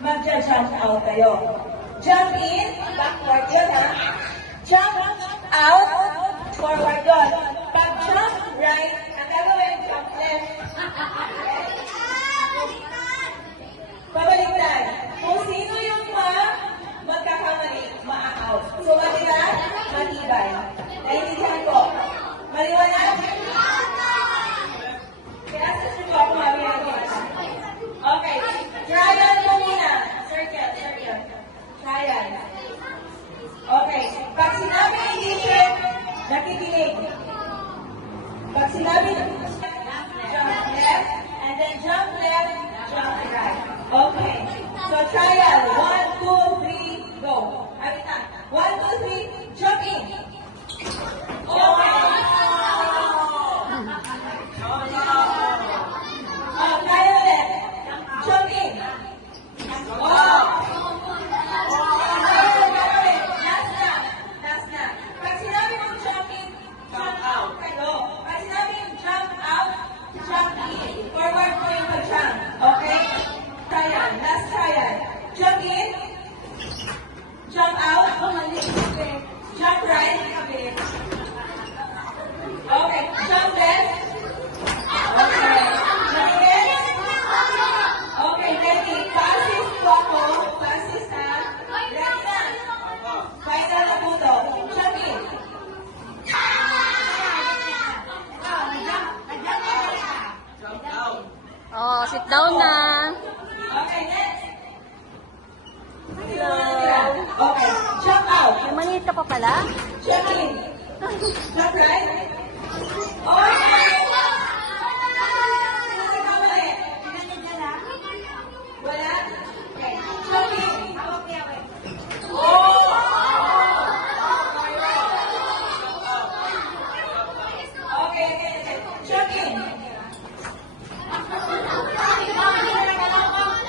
magja-jump out kayo. Jump in, backward yun ha. Jump out, forward yun. Pag jump right, ang gagawin, jump left. Pabaliktad. Kung sino yung magkakamali, ma-out. So, matigas, matibay. Naintindihan ko. Maliwanag? Kaya sa suyo ako mabiyag. Okay. Trial mo muna. Circle. Trial. Okay. Pag sinabi ni teacher, nakikinig. Pag sinabi jump left, and then jump left, jump right. Okay. So, trial. 1, 2, 3, go. Ayun na. 1, 2, 3, jump in. Okay. Trial ulit. Jump in. Wow. Last na. Pag sinabi mong jump in, jump out. Pag sinabi mong jump out, jump in. Forward mo yung pag-jump. Okay? Trial. Last trial. Jump in. Jump out. Jump right. Okay. Jump left. Okay. Matigil? Okay, ready. Passes po ako. Passes ha. Ready na. Final na po to. Jump in. Oh, sit down na. Okay, next. Hello. Okay, jump out. May maliit ka pa pala? Jump in. Jump right. Oh,